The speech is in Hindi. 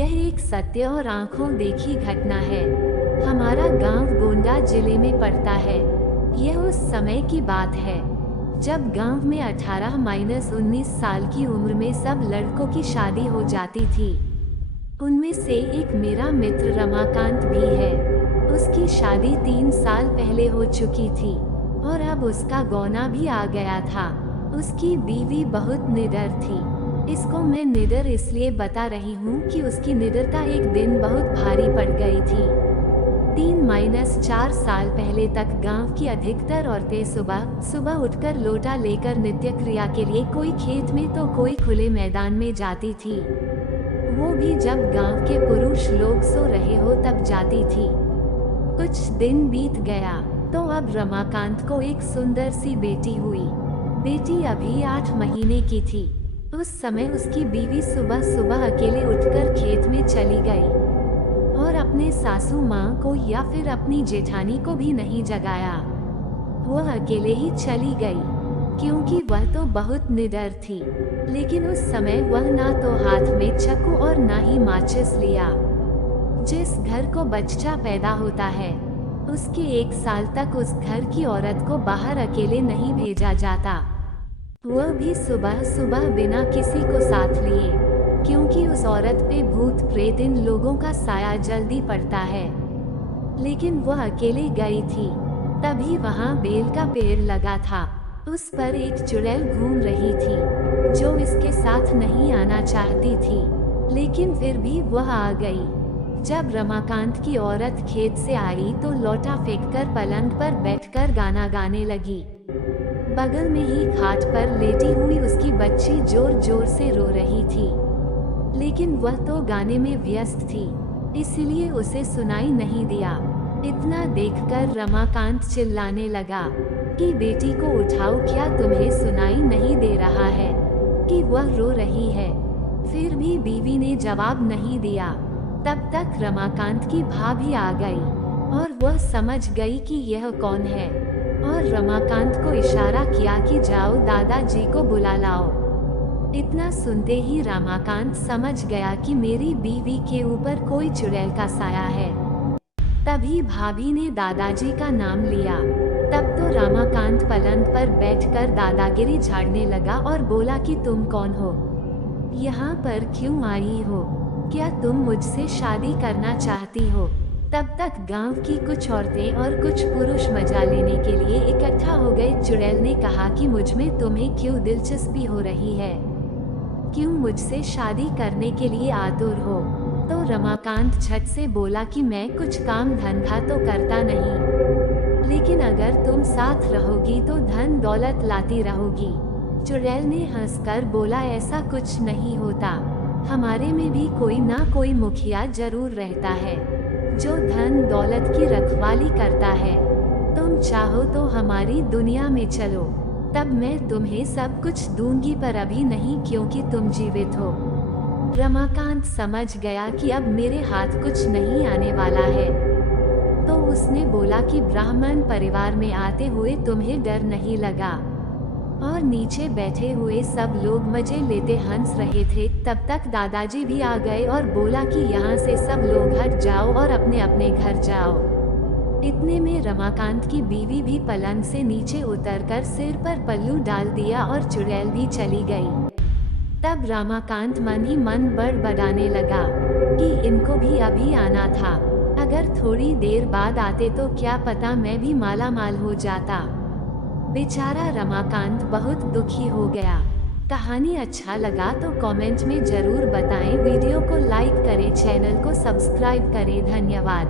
यह एक सत्य और आंखों देखी घटना है। हमारा गांव गोंडा जिले में पड़ता है। यह उस समय की बात है जब गांव में 18-19 साल की उम्र में सब लड़कों की शादी हो जाती थी। उनमें से एक मेरा मित्र रमाकांत भी है। उसकी शादी 3 साल पहले हो चुकी थी और अब उसका गौना भी आ गया था। उसकी बीवी बहुत निडर थी। इसको मैं निडर इसलिए बता रही हूँ कि उसकी निडरता एक दिन बहुत भारी पड़ गई थी। 3-4 साल पहले तक गांव की अधिकतर औरतें सुबह सुबह उठकर लोटा लेकर नित्य क्रिया के लिए कोई खेत में तो कोई खुले मैदान में जाती थी। वो भी जब गांव के पुरुष लोग सो रहे हो तब जाती थी। कुछ दिन बीत गया तो अब रमाकांत को एक सुंदर सी बेटी हुई। बेटी अभी 8 महीने की थी। उस समय उसकी बीवी सुबह सुबह अकेले उठकर खेत में चली गई और अपने सासू माँ को या फिर अपनी जेठानी को भी नहीं जगाया। वह अकेले ही चली गई क्योंकि वह तो बहुत निडर थी। लेकिन उस समय वह ना तो हाथ में चाकू और ना ही माचिस लिया। जिस घर को बच्चा पैदा होता है उसके 1 साल तक उस घर की औरत को बाहर अकेले नहीं भेजा जाता, वह भी सुबह सुबह बिना किसी को साथ लिए, क्योंकि उस औरत पे भूत प्रेत इन लोगों का साया जल्दी पड़ता है। लेकिन वह अकेले गई थी। तभी वहाँ बेल का पेड़ लगा था। उस पर एक चुड़ैल घूम रही थी जो इसके साथ नहीं आना चाहती थी, लेकिन फिर भी वह आ गई। जब रमाकांत की औरत खेत से आई तो लौटा फेंककर पलंग पर बैठकर गाना गाने लगी। बगल में ही खाट पर लेटी हुई उसकी बच्ची जोर जोर से रो रही थी, लेकिन वह तो गाने में व्यस्त थी, इसलिए उसे सुनाई नहीं दिया। इतना देखकर रमाकांत चिल्लाने लगा कि बेटी को उठाओ, क्या तुम्हें सुनाई नहीं दे रहा है कि वह रो रही है? फिर भी बीवी ने जवाब नहीं दिया। तब तक रमाकांत की भाभी आ गई और वह समझ गई कि यह कौन है और रमाकांत को इशारा किया कि जाओ दादाजी को बुला लाओ। इतना सुनते ही रमाकांत समझ गया कि मेरी बीवी के ऊपर कोई चुड़ैल का साया है। तभी भाभी ने दादाजी का नाम लिया। तब तो रमाकांत पलंग पर बैठकर दादागिरी झाड़ने लगा और बोला कि तुम कौन हो, यहाँ पर क्यों आई हो, क्या तुम मुझसे शादी करना चाहती हो? तब तक गांव की कुछ औरतें और कुछ पुरुष मजा लेने के लिए इकट्ठा हो गए। चुड़ैल ने कहा कि मुझ में तुम्हें क्यों दिलचस्पी हो रही है, क्यों मुझसे शादी करने के लिए आतुर हो? तो रमाकांत झट से बोला कि मैं कुछ काम धंधा तो करता नहीं, लेकिन अगर तुम साथ रहोगी तो धन दौलत लाती रहोगी। चुड़ैल ने हंसकर बोला, ऐसा कुछ नहीं होता, हमारे में भी कोई ना कोई मुखिया जरूर रहता है जो धन दौलत की रखवाली करता है। तुम चाहो तो हमारी दुनिया में चलो, तब मैं तुम्हें सब कुछ दूंगी, पर अभी नहीं क्योंकि तुम जीवित हो। रमाकांत समझ गया कि अब मेरे हाथ कुछ नहीं आने वाला है, तो उसने बोला कि ब्राह्मण परिवार में आते हुए तुम्हें डर नहीं लगा? और नीचे बैठे हुए सब लोग मजे लेते हंस रहे थे। तब तक दादाजी भी आ गए और बोला कि यहाँ से सब लोग हट जाओ और अपने अपने घर जाओ। इतने में रमाकांत की बीवी भी पलंग से नीचे उतरकर सिर पर पल्लू डाल दिया और चुड़ैल भी चली गई। तब रमाकांत मन ही मन बड़बड़ाने लगा कि इनको भी अभी आना था, अगर थोड़ी देर बाद आते तो क्या पता मैं भी माला माल हो जाता। बेचारा रमाकांत बहुत दुखी हो गया। कहानी अच्छा लगा तो कमेंट में जरूर बताएं, वीडियो को लाइक करें, चैनल को सब्सक्राइब करें। धन्यवाद।